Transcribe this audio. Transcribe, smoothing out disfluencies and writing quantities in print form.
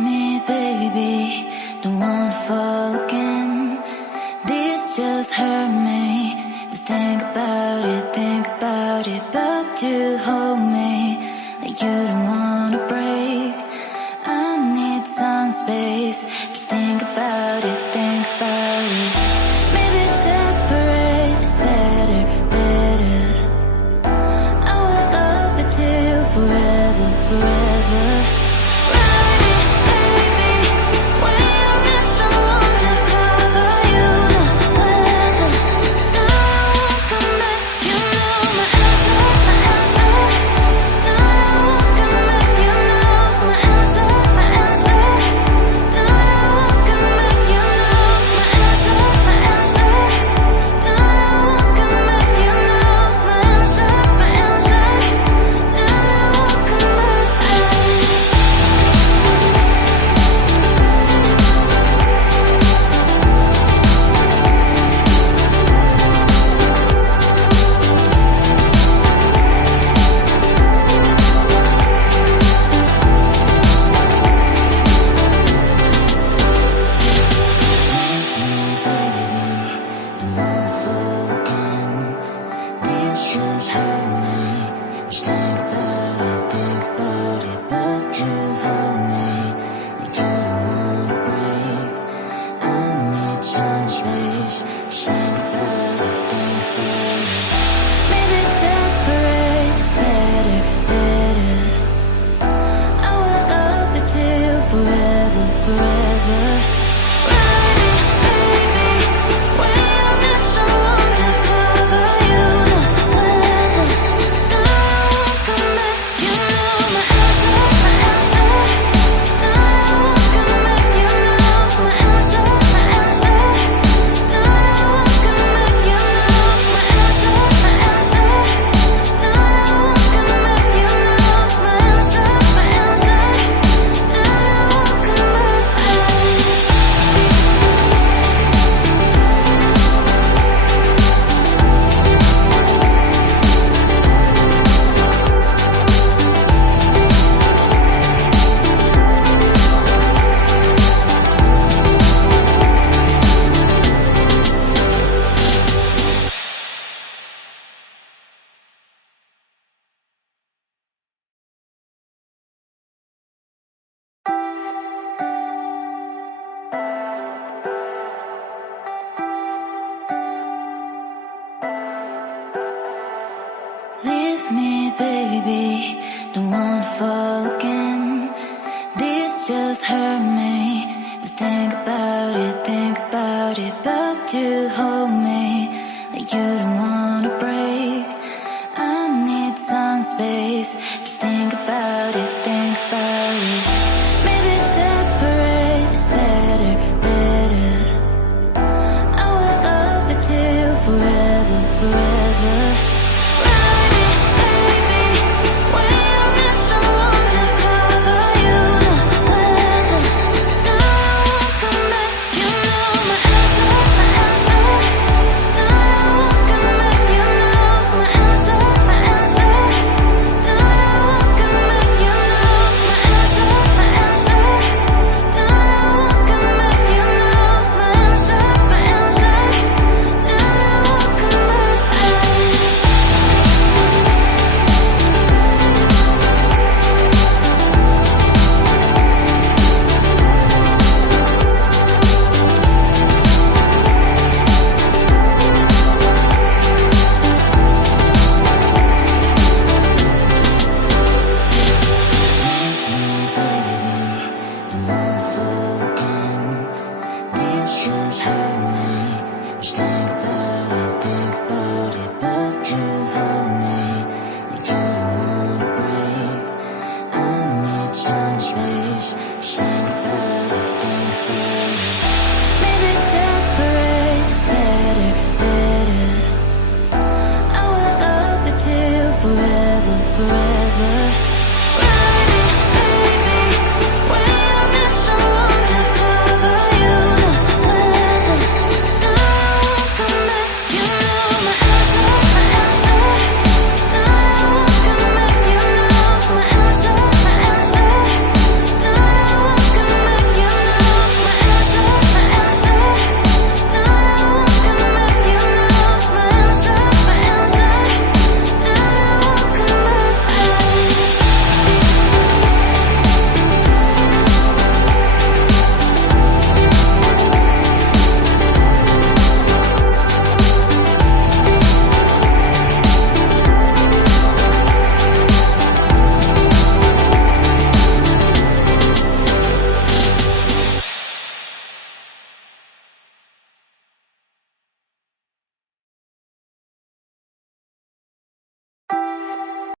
me, baby, don't wanna fall again. This just hurt me. Just think about it, but you hold me like you don't wanna break. I need some space. Just think about it, maybe separate is better, better. I will love you till forever, forever. Leave me, baby, don't wanna fall again. This just hurt me. Just think about it, but you hold me like you don't wanna break. I need some space.